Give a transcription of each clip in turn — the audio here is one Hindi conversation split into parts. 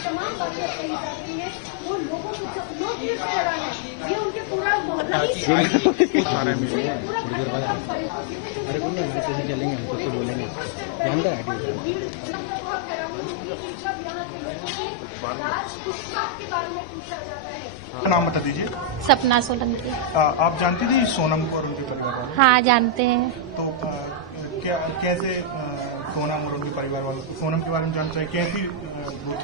तमाम बातें कही जाती हैं, वो लोगों के सपनों की तरह है। ये उनके पूरा मोहल्ला ही चलेंगे हम तो बोलेंगे जानता है नाम बता दीजिए। सपना सोलंकी। आप जानती थी सोनम को और उनके परिवार वालों हाँ जानते हैं। तो क्या कैसे सोनम और उनके परिवार वालों को सोनम के बारे में जानते हैं कैसी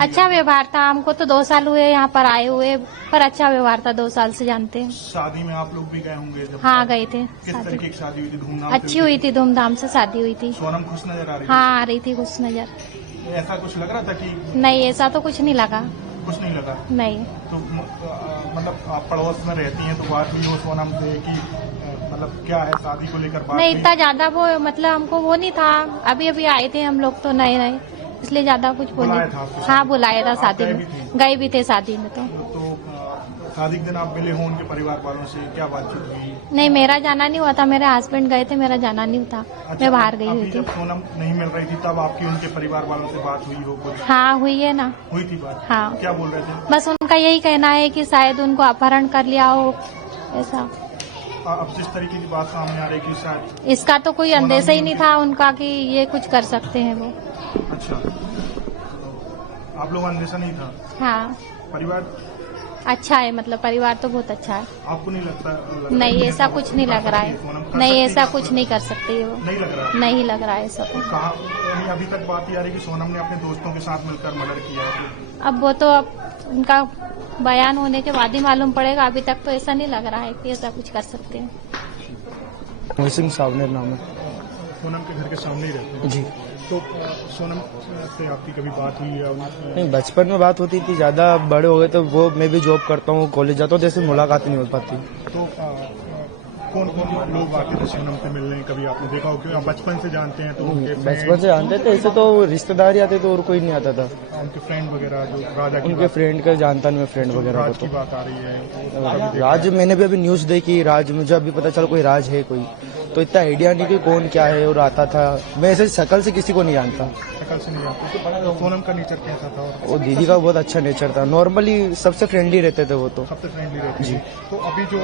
अच्छा व्यवहार था। हमको तो 2 साल हुए यहाँ पर आए हुए, पर अच्छा व्यवहार था। 2 साल से जानते हैं। शादी में आप लोग भी गए होंगे जब? हाँ गए थे। किस तरीके की शादी हुई थी? धूमधाम अच्छी हुई थी, धूमधाम से शादी हुई थी। सोनम खुश नजर आ रही हाँ आ रही थी खुश नजर। ऐसा कुछ लग रहा था कि? नहीं ऐसा तो कुछ नहीं लगा। कुछ नहीं लगा? नहीं। तो मतलब आप पड़ोस में रहती हैं तो बात हुई हो सोनम से कि मतलब क्या है शादी को लेकर बात? नहीं इतना ज्यादा वो मतलब हमको वो नहीं था। अभी अभी आए थे हम लोग तो नए नए, इसलिए ज्यादा कुछ बोले। हाँ बुलाया था शादी में, गए भी थे शादी में। तो शादी के दिन आप मिले हो उनके परिवार वालों से, क्या बातचीत हुई? नहीं मेरा जाना नहीं हुआ था, मेरे हस्बैंड गए थे, मेरा जाना नहीं था। अच्छा, मैं बाहर गई हुई थी। जब सोनम नहीं मिल रही थी तब आपकी उनके परिवार वालों से बात हुई हो कुछ? हाँ हुई है ना। हुई थी बात? हाँ। क्या बोल रहे थे? बस उनका यही कहना है कि शायद उनको अपहरण कर लिया हो ऐसा। अब जिस तरीके की बात सामने आ रही है कि शायद इसका तो कोई अंदेशा ही नहीं था उनका कि ये कुछ कर सकते हैं वो। अच्छा, आप लोग अंदेशा नहीं था? हाँ परिवार अच्छा है, मतलब परिवार तो बहुत अच्छा है। आपको नहीं लगता? नहीं ऐसा कुछ नहीं लग रहा है। नहीं ऐसा कुछ नहीं कर सकती वो। नहीं लग रहा है? नहीं लग रहा है ऐसा तो। कहा यानी अभी तक बात ये आ रही है कि सोनम ने अपने दोस्तों के साथ मिलकर मर्डर किया है। अब वो तो अब उनका बयान होने के बाद ही मालूम पड़ेगा। अभी तक तो ऐसा नहीं लग रहा है कि ऐसा कुछ कर सकते हैं। मोहसिन सावनेर नाम है। सोनम के घर के सामने ही रहते हैं? जी। तो सोनम से आपकी कभी बात हुई या? नहीं बचपन में बात होती थी, ज्यादा बड़े हो गए तो वो मैं भी जॉब करता हूँ, कॉलेज जाता हूँ, जैसे मुलाकात नहीं हो पाती। तो कौन कौन लोग आते थे सोनम से मिलने? कभी आपने देखा हो? क्योंकि आप बचपन से जानते हैं तो बचपन से जानते थे, ऐसे तो रिश्तेदार ही आते थे और कोई नहीं आता था। उनके फ्रेंड वगैरह जो राजा की उनके फ्रेंड का जानता नहीं मैं, फ्रेंड वगैरह राज को। की बात आ रही है तो राज मैंने भी अभी न्यूज देखी, राज मुझे अभी पता चला कोई राज है कोई, तो इतना आइडिया नहीं कि कौन क्या है। और आता था मैं ऐसे शक्ल से किसी को नहीं जानता। शक्ल से नहीं जानते? तो सोनम का नेचर कैसा था? वो दीदी का बहुत अच्छा नेचर था, नॉर्मली सबसे फ्रेंडली रहते थे वो तो। सबसे फ्रेंडली रहती जी। तो अभी जो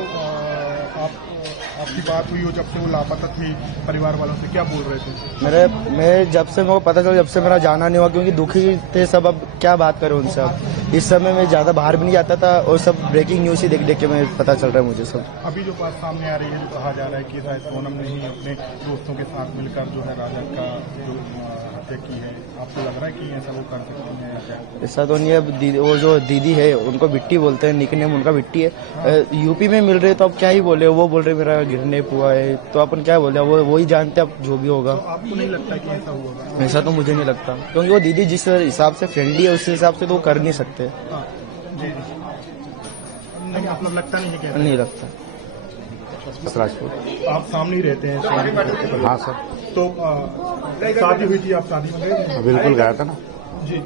आपकी बात हुई हो जब से वो लापता थी, परिवार वालों से क्या बोल रहे थे? मैं जब से मेरे को पता चला, जब से मेरा जाना नहीं हुआ, क्योंकि दुखी थे सब। अब क्या बात करें उनसे। अब इस समय मैं ज्यादा बाहर भी नहीं जाता था और सब ब्रेकिंग न्यूज ही देख देख के मैं पता चल रहा है मुझे सब। अभी जो बात सामने आ रही है, जो कहा जा रहा है कि शायद सोनम ने ही अपने दोस्तों के साथ मिलकर जो है राजा का जो हत्या की है, आपको लग रहा है कि ऐसा वो कर सकती है या क्या? ऐसा तो नहीं है। वो जो दीदी है उनको बिट्टी बोलते हैं, निकनेम उनका बिट्टी है। यूपी में मिल रहे तो अब क्या ही बोले, वो बोल रहे मेरा गिरने हुआ है, तो अपन क्या बोले, वो ही जानते अब जो भी होगा। तो आपको नहीं लगता कि ऐसा हुआ? ऐसा तो मुझे नहीं लगता, क्योंकि वो दीदी जिस हिसाब से फ्रेंडली है उस हिसाब से तो वो कर नहीं सकते। जी नहीं, मतलब लगता नहीं है कि नहीं लगता। राजपूत। आप सामने ही रहते हैं? हाँ सर। तो शादी हुई थी, आप शादी में गए? बिल्कुल गया था ना जी।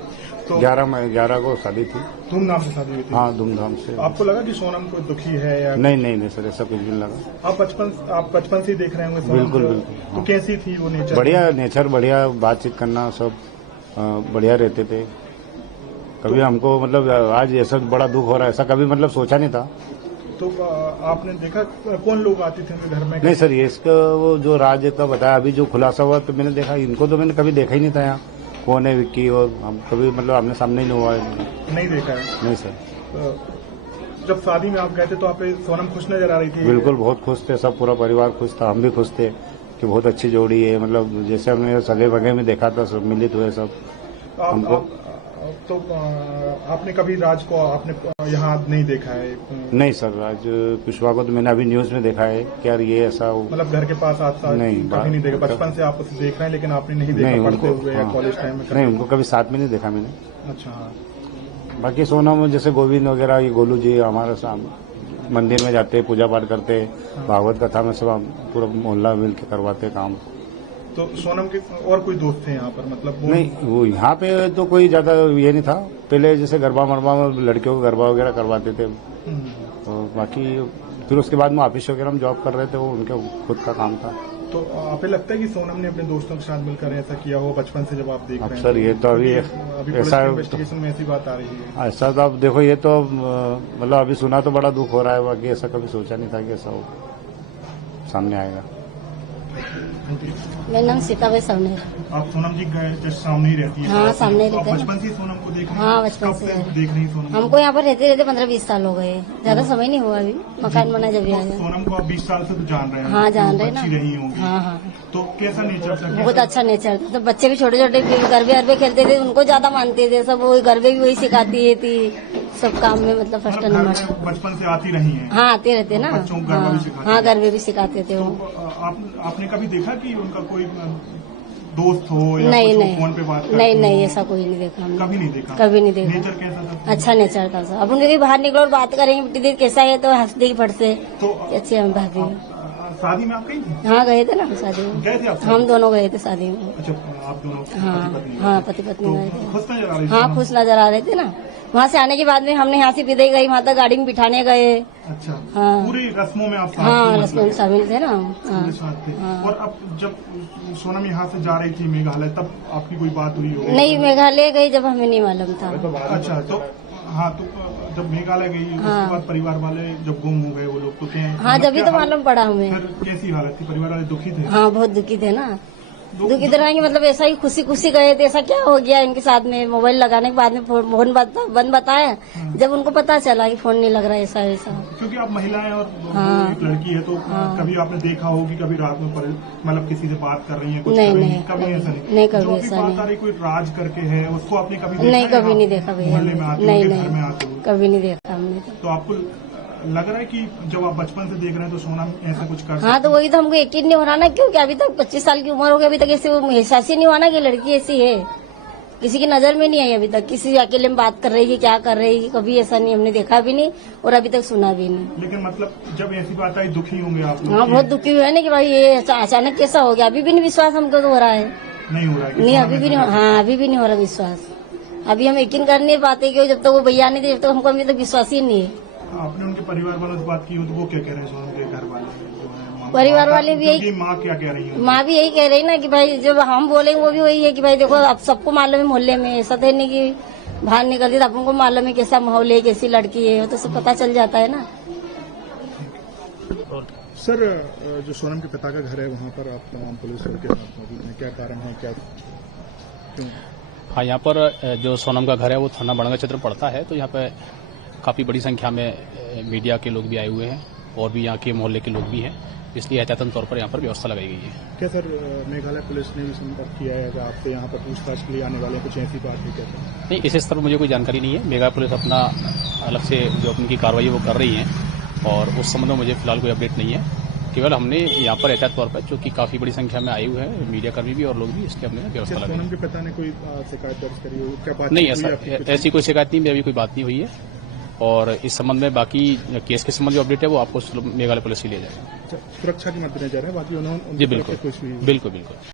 तो 11 को शादी थी। धूमधाम से शादी हुई थी? हाँ धूमधाम से। आपको लगा कि सोनम को दुखी है या? नहीं सर, ऐसा कुछ नहीं लगा। आप बचपन से ही देख रहे होंगे? बिल्कुल। तो कैसी थी वो नेचर? बढ़िया नेचर, बढ़िया बातचीत करना, सब बढ़िया रहते थे। कभी हमको मतलब आज ऐसा बड़ा दुख हो रहा है ऐसा कभी मतलब सोचा नहीं था। तो आपने देखा कौन लोग आते थे उनके घर में? नहीं सर, ये इसका वो जो राज का बताया अभी जो खुलासा हुआ, तो मैंने देखा, इनको तो मैंने कभी देखा ही नहीं था यहाँ। कौन है विक्की, और हम कभी मतलब आमने सामने ही नहीं हुआ है। नहीं देखा है? नहीं सर। जब शादी में आप गए थे तो आप सोनम खुश नजर आ रही थी? बिल्कुल, बहुत खुश थे सब, पूरा परिवार खुश था, हम भी खुश थे कि बहुत अच्छी जोड़ी है। मतलब जैसे हमने सगे वगे में देखा था, सब मिलित हुए सब हमको। तो आपने कभी राज को आपने यहाँ नहीं देखा है? नहीं सर, राज कुशवाहा को तो मैंने अभी न्यूज में देखा है कि यार ये ऐसा मतलब घर के पास नहीं, कभी नहीं देखा? बचपन से आप उसे देख रहे हैं लेकिन आपने नहीं देखा पढ़ते हुए या कॉलेज टाइम में? नहीं, उनको कभी साथ में नहीं देखा मैंने। अच्छा हाँ। बाकी सोनम जैसे गोविंद वगैरह, ये गोलू जी हमारे साथ मंदिर में जाते, पूजा पाठ करते, भागवत कथा में सब पूरा मोहल्ला मिल के करवाते काम। तो सोनम के और कोई दोस्त थे यहाँ पर? मतलब नहीं, वो यहाँ पे तो कोई ज्यादा ये नहीं था। पहले जैसे गरबा मरबा में लड़कियों को गरबा वगैरह करवाते थे, तो बाकी फिर उसके बाद में ऑफिस वगैरह में जॉब कर रहे थे, वो उनके खुद का काम था। तो आपको लगता है कि सोनम ने अपने दोस्तों के साथ मिलकर ऐसा किया हो बचपन से जब आप देख रहे हैं? अक्सर ये तो अभी ऐसा इन्वेस्टिगेशन में ऐसी बात आ रही है। ऐसा तो अब देखो, ये तो मतलब अभी सुना तो बड़ा दुख हो रहा है, बाकी ऐसा कभी सोचा नहीं था कि ऐसा हो सामने आएगा। मेरा नाम सीताबाई सामने है। आप सोनम जी गए जस्ट सामने ही रहती है? हाँ, सामने ही तो आप रहते हैं। बचपन से ही सोनम को देख रहे हैं? हाँ, बचपन कब से। देख रही हैं सोनम? हमको यहाँ पर रहते रहते 15-20 साल हो गए, ज्यादा समय नहीं हुआ अभी, मकान बना जब तो आया। सोनम को आप 20 साल से तो जान रहे हैं? हाँ, जान रहे हैं अच्छी ना। रही होंगी। हाँ हाँ, तो कैसा नेचर था? बहुत अच्छा नेचर था। तो बच्चे भी छोटे छोटे गरबे अरबे खेलते थे, उनको ज्यादा मानते थे सब, वही गरबे भी वही सिखाती थी सब काम में, मतलब फर्स्ट मतलब घर नंबर। में बचपन से आती रही हैं? हाँ, आते रहते ना। बच्चों को गरबा भी सिखाते हाँ, थे। गरबे भी सिखाते थे वो। आपने कभी देखा कि उनका कोई दोस्त हो या नहीं कुछ नहीं फोन पे बात करती नहीं हो? नहीं, ऐसा कोई नहीं देखा हमने। कभी नहीं देखा? कभी नहीं देखा। नेचर कैसा था? अच्छा नेचर था सब। अब उनके भी बाहर निकलो और बात करेंगे, बेटी दीदी कैसा है, तो हंस देगी फट से तो कि अच्छी हम भाभी हैं। शादी में आप गई थी? हाँ, गए थे ना शादी में। गए थे आप? हम दोनों गए थे शादी में। अच्छा, आप दोनों हाँ पति पत्नी? हाँ, पति पत्नी गए थे। तो खुश नजर आ रही थी हाँ, सोनम? खुश नजर आ रहे थे ना। वहाँ से आने के बाद में हमने यहाँ से विदाई गई, वहाँ तक गाड़ी में बिठाने गए। अच्छा, हाँ। पूरी रस्मों में आप साथ हाँ, थे, रस्मों में मतलब शामिल थे ना। पूरे हाँ, साथ थे। हाँ। और अब जब सोनम यहाँ से जा रही थी मेघालय, तब आपकी कोई बात हुई हो? नहीं, मेघालय गई जब हमें नहीं मालूम था। अच्छा, तो हाँ, तो जब मेघालय गई हाँ। उसके बाद परिवार वाले जब गुम हो गए वो लोग, तो क्या? हाँ, जब भी तो क्या मालूम पड़ा हमें। फिर कैसी हालत थी? परिवार वाले दुखी थे? हाँ, बहुत दुखी थे ना। दुखी तो रहेंगे, मतलब ऐसा ही खुशी खुशी गए थे, ऐसा क्या हो गया इनके साथ में। मोबाइल लगाने के बाद में फोन बंद बताया, जब उनको पता चला कि फोन नहीं लग रहा, ऐसा ऐसा। क्योंकि आप महिलाएं और हाँ। एक लड़की है, तो कभी आपने देखा हो कि कभी रात में मतलब किसी से बात कर रही है, कुछ नहीं, कर रही नहीं, है? कभी ऐसा नहीं? नहीं, कभी जो अभी ऐसा बात नहीं। आ रही कोई राज करके है, उसको आपने कभी देखा नहीं, है? कभी आप नहीं देखा भैया। मोहल्ले में आते नहीं हुए, घर में नहीं, आते हुए? कभी नहीं देखा हमने तो। तो आपको लग रहा है कि जब आप बचपन से देख रहे हैं तो सोनम ऐसा कुछ कर हाँ, तो वही तो हमको यकीन नहीं हो रहा ना, क्योंकि अभी तक 25 साल की उम्र हो गई, अभी तक ऐसे एहसास ही नहीं हुआ ना कि लड़की ऐसी है। किसी की नजर में नहीं आई अभी तक, किसी अकेले में बात कर रही है, क्या कर रही है, कभी ऐसा नहीं हमने देखा भी नहीं और अभी तक सुना भी नहीं। लेकिन मतलब जब ऐसी बात आई दुखी होंगे आप लोग? हाँ, कि बहुत दुखी हुआ है ना कि भाई ये अचानक कैसा हो गया। अभी भी नहीं विश्वास हमको तो हो रहा है। नहीं हो रहा है कि नहीं, सोनम अभी भी ऐसा नहीं। कर- हाँ, अभी भी नहीं हो रहा विश्वास। अभी हम यकीन कर नहीं पाते कि जब तक वो भैया नहीं थे, जब तक हमको अभी तक विश्वास ही नहीं है। आपने उनके परिवार वालों से बात की हो तो वो क्या कह रहे हैं? सोनम के घर वाले जो है, माँ- परिवार वाले भी यही- क्योंकि माँ क्या कह रही है? माँ भी यही कह रही ना कि भाई जब हम बोलेंगे वो भी वही है कि भाई देखो, अब सबको मालूम है मोहल्ले में, ऐसा तो नहीं कि बाहर निकलती तो अपन को मालूम है कैसा माहौल है, कैसी लड़की है, वो तो सब पता चल जाता है ना। सर, जो सोनम के पिता का घर है वहाँ पर आप तमाम पुलिस बल के साथ मौजूद हैं, क्या कारण है, क्या क्यों? हाँ, यहाँ पर जो सोनम का घर है वो थाना बड़ंगा क्षेत्र में पड़ता है, तो यहाँ पे काफ़ी बड़ी संख्या में मीडिया के लोग भी आए हुए हैं और भी यहाँ के मोहल्ले के लोग भी हैं, इसलिए एहतियातन तौर पर यहाँ पर व्यवस्था लगाई गई है। क्या सर, मेघालय पुलिस ने भी संपर्क किया है आपसे यहाँ पर पूछताछ के लिए आने वाले, कुछ ऐसी बात है क्या सर? नहीं, इस स्तर पर मुझे कोई जानकारी नहीं है। मेघालय पुलिस अपना अलग से जो उनकी कार्रवाई वो कर रही है और उस संबंध में मुझे फिलहाल कोई अपडेट नहीं है। केवल हमने यहाँ पर एहतियात तौर पर, जो कि काफ़ी बड़ी संख्या में आए हुए हैं मीडिया कर्मी भी और लोग भी, इसलिए हमने व्यवस्था लगाई। सोनम के पिता ने कोई शिकायत दर्ज करी हो? क्या बात नहीं, हुई ऐसा आपकी कुछ? ऐसी कोई शिकायत नहीं, अभी कोई बात नहीं हुई है और इस संबंध में बाकी केस के संबंध जो अपडेट है वो आपको मेघालय पुलिस ही ले जाएगा। सुरक्षा के मद्देनजर है, बाकी उन्होंने जी उनकी तरफ बिल्कुल, से कुछ भी बिल्कुल बिल्कुल।